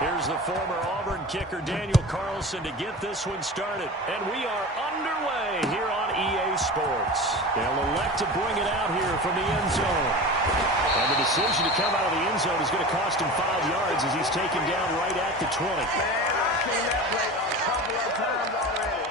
Here's the former Auburn kicker Daniel Carlson to get this one started. And we are underway here on EA Sports. They'll elect to bring it out here from the end zone. And the decision to come out of the end zone is going to cost him 5 yards as he's taken down right at the 20. Man, I've seen that play a couple of times already.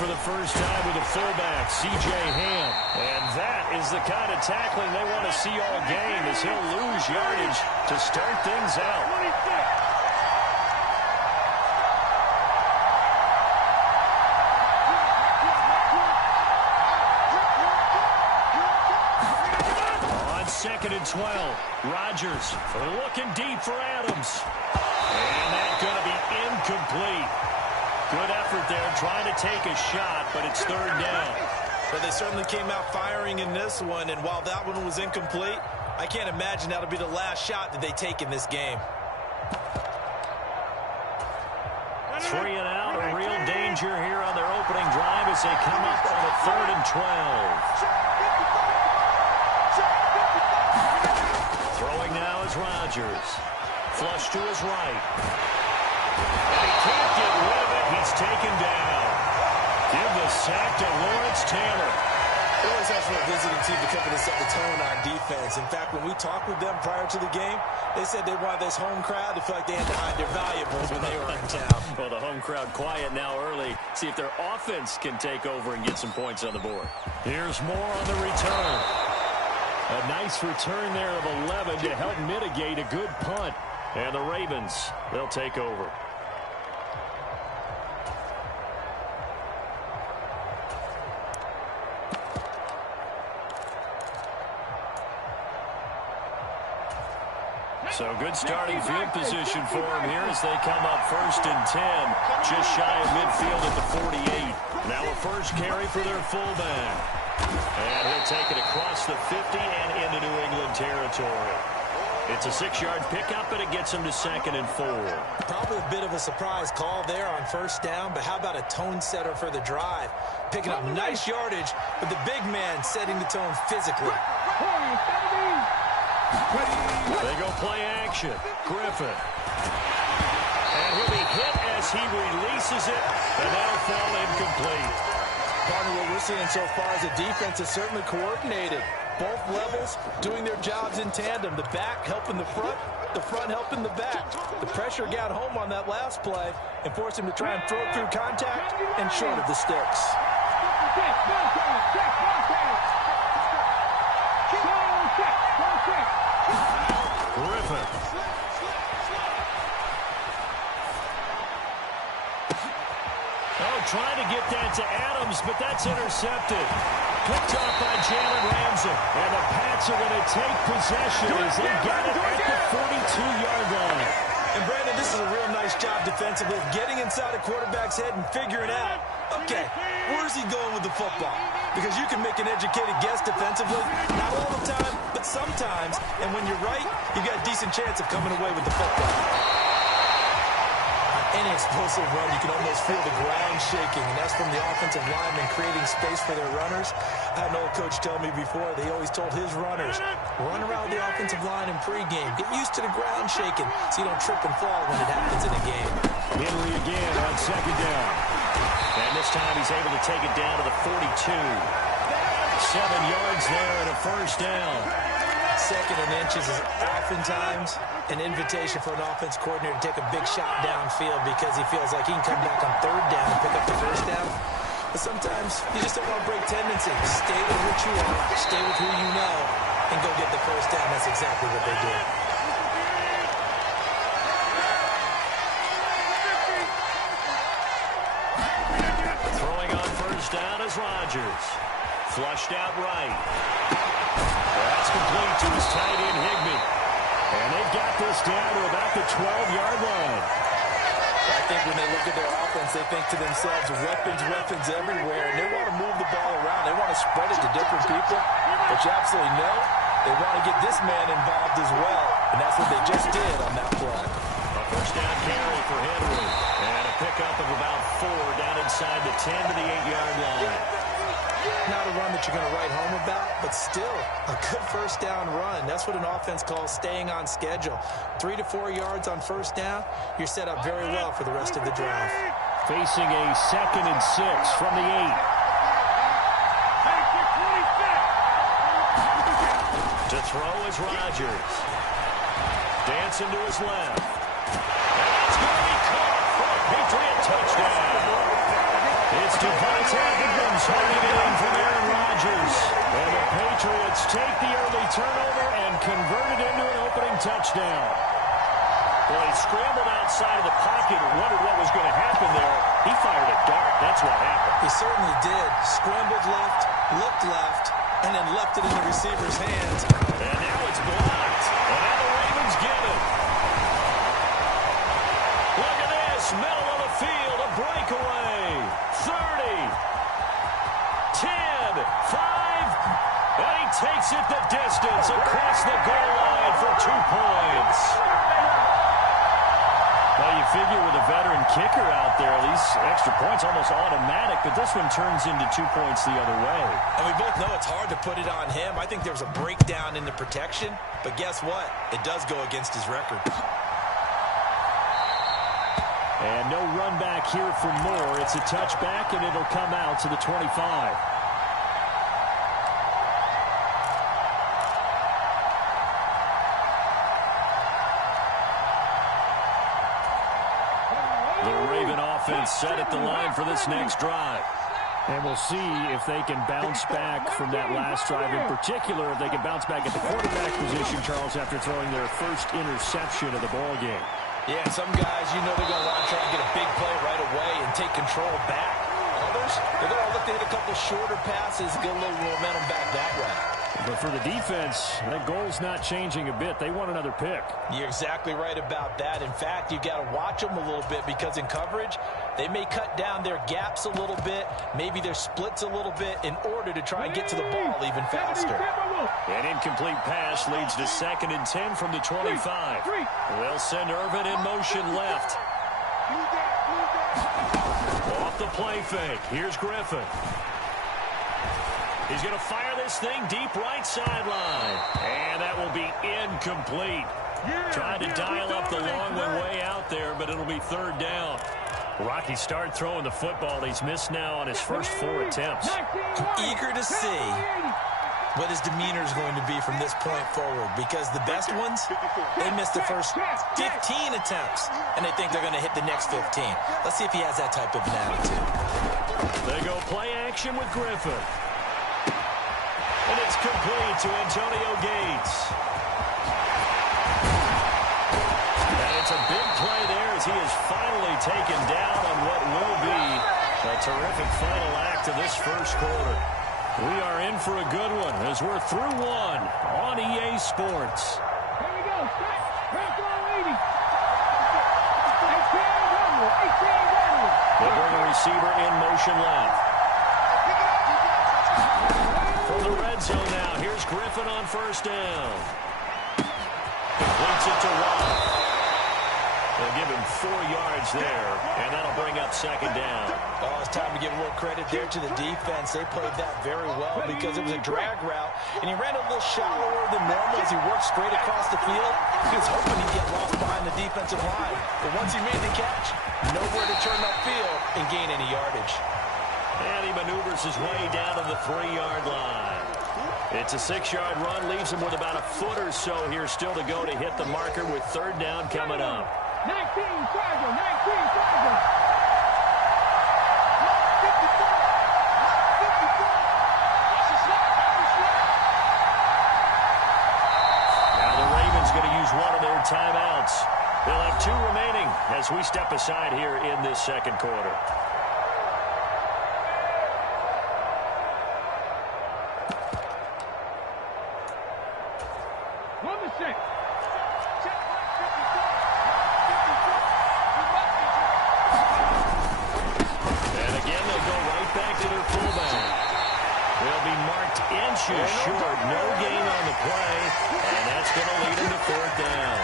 For the first time with a fullback, C.J. Ham. And that is the kind of tackling they want to see all game as he'll lose yardage to start things out. On 2nd and 12, Rodgers looking deep for Adams. And that's going to be incomplete. Good effort there, trying to take a shot, but it's 3rd down. But they certainly came out firing in this one, and while that one was incomplete, I can't imagine that'll be the last shot that they take in this game. 3 and out, a real danger here on their opening drive as they come up on a 3rd and 12. Throwing now is Rodgers. Flush to his right. And he can't get rid of it. He's taken down. Give the sack to Lawrence Taylor. It always helps for a visiting team to come in and set the tone on defense. In fact, when we talked with them prior to the game, they said they wanted this home crowd to feel like they had to hide their valuables when they were in town. Well, the home crowd quiet now early. See if their offense can take over and get some points on the board. Here's more on the return. A nice return there of 11 to help mitigate a good punt. And the Ravens, they'll take over. So good starting field position for him here as they come up 1st and 10. Just shy of midfield at the 48. Now a first carry for their fullback. And he'll take it across the 50 and into New England territory. It's a 6-yard pickup, and it gets him to 2nd and 4. Probably a bit of a surprise call there on 1st down, but how about a tone setter for the drive? Picking up nice yardage, but the big man setting the tone physically. They go play action. Griffin. And he'll be hit as he releases it, and that'll fall incomplete. Partner, what we're seeing so far is the defense is certainly coordinated. Both levels doing their jobs in tandem. The back helping the front helping the back. The pressure got home on that last play and forced him to try and throw through contact and short of the sticks. Griffin. Oh, trying to get that to Adams, but that's intercepted. Picked off by Jalen Ramsey. And the Pats are going to take possession as they got it at the 42-yard line. And, Brandon, this is a real nice job defensively of getting inside a quarterback's head and figuring out, okay, where's he going with the football? Because you can make an educated guess defensively, not all the time, but sometimes. And when you're right, you've got a decent chance of coming away with the football. Any explosive run, you can almost feel the ground shaking, and that's from the offensive linemen creating space for their runners. I had an old coach tell me before, they always told his runners, run around the offensive line in pregame. Get used to the ground shaking so you don't trip and fall when it happens in a game. Henry again on 2nd down. And this time he's able to take it down to the 42. 7 yards there and a 1st down. 2nd and inches is oftentimes an invitation for an offense coordinator to take a big shot downfield because he feels like he can come back on 3rd down and pick up the 1st down. But sometimes you just don't want to break tendency. Stay with what you are, stay with who you know, and go get the 1st down. That's exactly what they did. Throwing on 1st down is Rodgers. Flushed out right. That's complete to his tight end, Higbee. And they've got this down to about the 12-yard line. I think when they look at their offense, they think to themselves, weapons everywhere, and they want to move the ball around. They want to spread it to different people. But you absolutely know They want to get this man involved as well, and that's what they just did on that play. A first down carry for Henry. And a pickup of about 4 down inside the 10 to the 8-yard line. Not a run that you're going to write home about, but still a good first down run. That's what an offense calls staying on schedule. 3 to 4 yards on first down, you're set up very well for the rest of the drive. Facing a 2nd and 6 from the 8. To throw is Rodgers. Dancing to his left. And it's going to be caught for a Patriot touchdown. It's Devontae Adams holding it in from Aaron Rodgers. And the Patriots take the early turnover and convert it into an opening touchdown. Well, he scrambled outside of the pocket and wondered what was going to happen there. He fired a dart. That's what happened. He certainly did. Scrambled left, looked left, and then left it in the receiver's hands. And now it's blocked. And now the Ravens get it. Look at this. Middle of the field. A breakaway. 30. 10. 5. And he takes it the distance across the goal line for 2 points. Well, you figure with a veteran kicker out there, these extra points almost automatic, but this one turns into 2 points the other way. And we both know it's hard to put it on him. I think there's a breakdown in the protection, but guess what? It does go against his record. And no run back here for Moore. It's a touchback, and it'll come out to the 25. Offense set at the line for this next drive. And we'll see if they can bounce back from that last drive. In particular, if they can bounce back at the quarterback position, Charles, after throwing their first interception of the ball game. Yeah, some guys, you know they're going to want to try and get a big play right away and take control back. Others, they're going to look to hit a couple shorter passes, get a little momentum back that way. But for the defense, that goal's not changing a bit. They want another pick. You're exactly right about that. In fact, you've got to watch them a little bit because in coverage, they may cut down their gaps a little bit, maybe their splits a little bit in order to try and get to the ball even faster. An incomplete pass leads to 2nd and 10 from the 25. They'll send Irvin in motion left. Off the play fake. Here's Griffin. He's going to fire this thing deep right sideline. And that will be incomplete. Trying to dial up the long one way out there, but it'll be 3rd down. Rocky started throwing the football. He's missed now on his first 4 attempts. I'm eager to see what his demeanor is going to be from this point forward, because the best ones, they missed the first 15 attempts, and they think they're going to hit the next 15. Let's see if he has that type of an attitude. They go play action with Griffin. And it's complete to Antonio Gates. And it's a big play there as he is finally taken down on what will be a terrific final act of this first quarter. We are in for a good one as we're through one on EA Sports. Here we go. Back on 80. They bring a receiver in motion left. From the red zone now, here's Griffin on first down. Completes it to Watt. They'll give him 4 yards there, and that'll bring up 2nd down. Oh, it's time to give a little credit there to the defense. They played that very well because it was a drag route, and he ran a little shallower than normal as he worked straight across the field. He was hoping he'd get lost behind the defensive line. But once he made the catch, nowhere to turn upfield and gain any yardage. And he maneuvers his way down to the 3-yard line. It's a 6-yard run, leaves him with about a foot or so here still to go to hit the marker with 3rd down coming up. 19 Charger, 19 Charger. Now the Ravens going to use one of their timeouts. They'll have 2 remaining as we step aside here in this 2nd quarter. inches short. No gain on the play, and that's going to lead him to fourth down.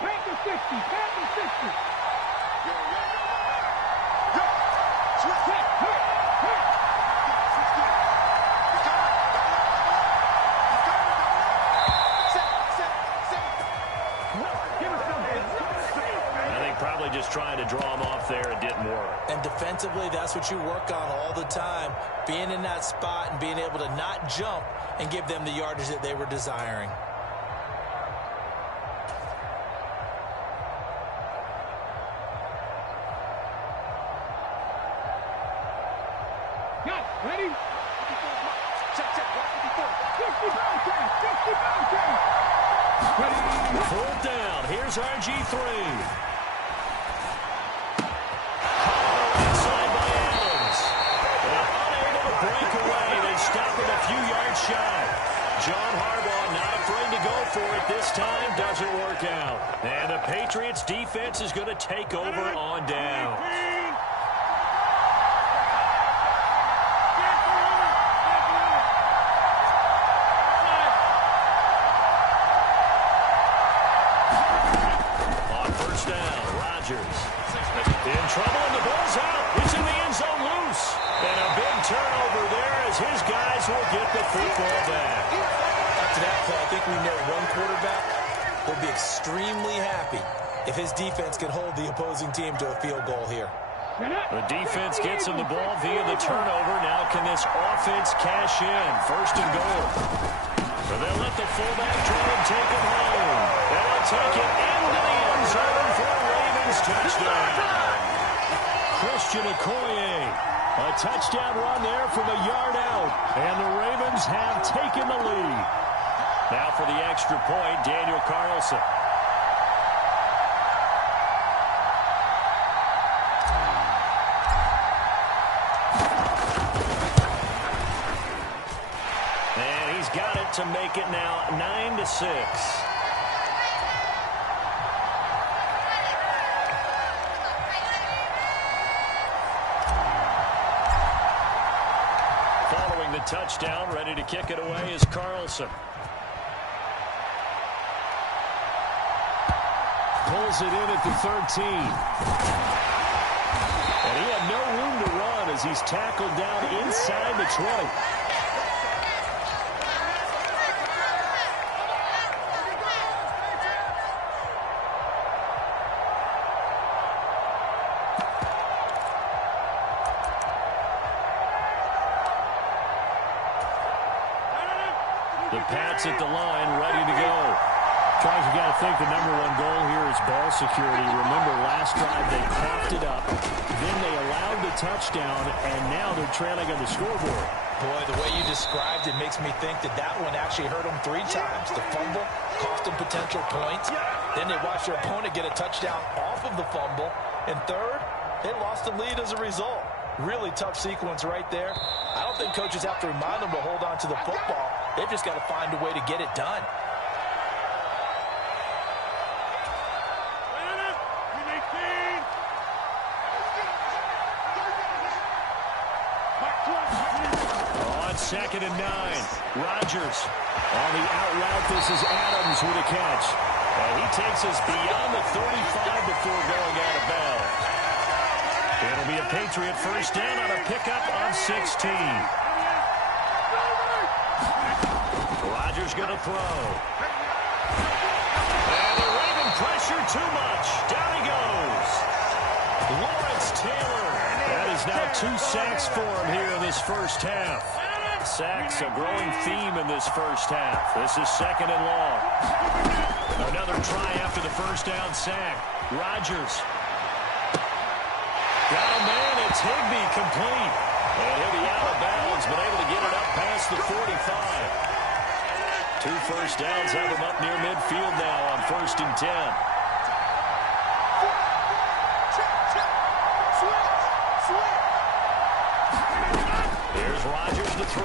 Panther 60, Panther 60. I think probably just trying to draw him off there, it didn't work. And defensively, that's what you work on all the time. Being in that spot and being able to not jump and give them the yardage that they were desiring. Got it. Ready? Check, 60-pound cast. 60-pound cast. Ready? Fourth down. Here's RG3. Inside by Adams. Unable to break away. They stop him a few yards shy. John Harbaugh not afraid to go for it this time. Doesn't work out. And the Patriots defense is going to take over on down. In trouble, and the ball's out. It's in the end zone loose. And a big turnover there as his guys will get the football back. After that play, I think we know one quarterback will be extremely happy if his defense can hold the opposing team to a field goal here. The defense gets him the ball via the turnover. Now can this offense cash in? First and goal. So they'll let the fullback try and take him home. And they'll take it into the end zone for a Ravens touchdown. Christian Okoye. A touchdown run there from a yard out. And the Ravens have taken the lead. Now for the extra point, Daniel Carlson. And he's got it to make it now 9-6. Following the touchdown, ready to kick it away is Carlson. Pulls it in at the 13. And he had no room to run as he's tackled down inside the 20. The Pats at the line, ready to go. Guys, you got to think the number one goal here is ball security. Remember, last drive they coughed it up, then they allowed the touchdown, and now they're trailing on the scoreboard. Boy, the way you described it makes me think that that one actually hurt them 3 times. The fumble cost them potential points. Then they watched their opponent get a touchdown off of the fumble. And third, they lost the lead as a result. Really tough sequence right there. I don't think coaches have to remind them to hold on to the football. They've just got to find a way to get it done. On 2nd and 9, Rodgers on the out route. This is Adams with a catch. And he takes us beyond the 35 before going out of bounds. It'll be a Patriot first down on a pickup on 16. Rodgers going to throw. And the Raven pressure too much. Down he goes. Lawrence Taylor. That is now 2 sacks for him here in this first half. Sacks a growing theme in this first half. This is 2nd and long. Another try after the first down sack. Rodgers. Got a man. It's Higbee complete. And he'll be out of bounds, but able to get it up past the 45. 2 first downs have him up near midfield now on 1st and 10. Here's Rodgers to throw.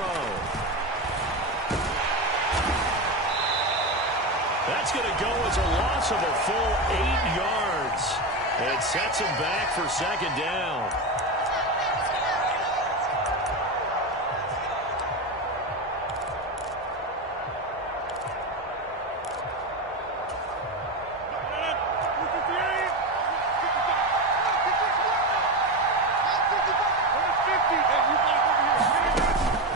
That's going to go as a loss of a full 8 yards. It sets him back for second down.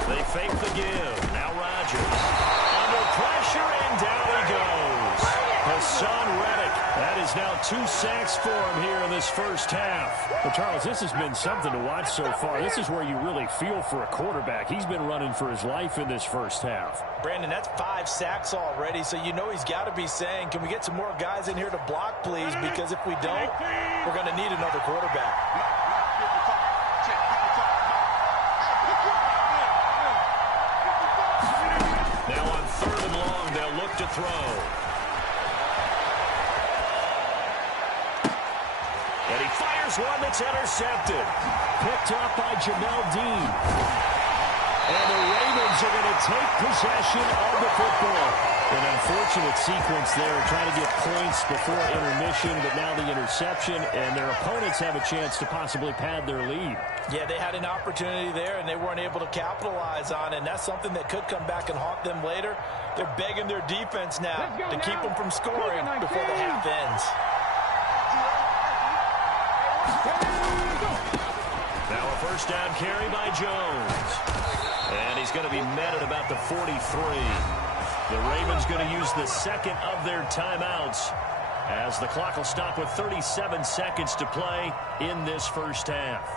They fake the give. Now Rodgers. Under pressure, and down he goes. Hassan Reddick. That is now 2 sacks for him here in this first half. Well, Charles, this has been something to watch so far. This is where you really feel for a quarterback. He's been running for his life in this first half. Brandon, that's 5 sacks already, so you know he's got to be saying, can we get some more guys in here to block, please? Because if we don't, we're going to need another quarterback. Now on 3rd and long, they'll look to throw. And he fires one that's intercepted. Picked up by Jamel Dean. And the Ravens are going to take possession of the football. An unfortunate sequence there, trying to get points before intermission, but now the interception, and their opponents have a chance to possibly pad their lead. Yeah, they had an opportunity there, and they weren't able to capitalize on it, and that's something that could come back and haunt them later. They're begging their defense now to keep them from scoring before the half ends. Now a first down carry by Jones. And he's going to be met at about the 43. The Ravens going to use the second of their timeouts as the clock will stop with 37 seconds to play in this first half.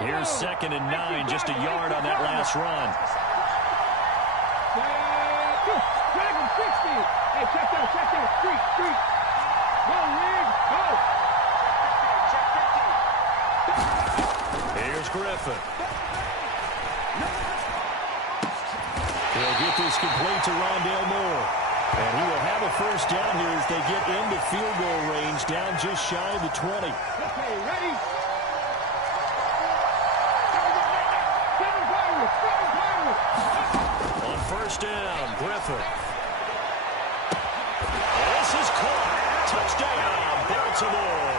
Here's 2nd and 9, just a yard on that last run. Dragon 60. Hey, check that. Street. Go, Wig, go. Here's Griffin. He'll get this complete to Rondale Moore. And he will have a first down here as they get into field goal range, down just shy of the 20. Okay, ready? On first down, Griffin. And this is caught. Touchdown, Baltimore.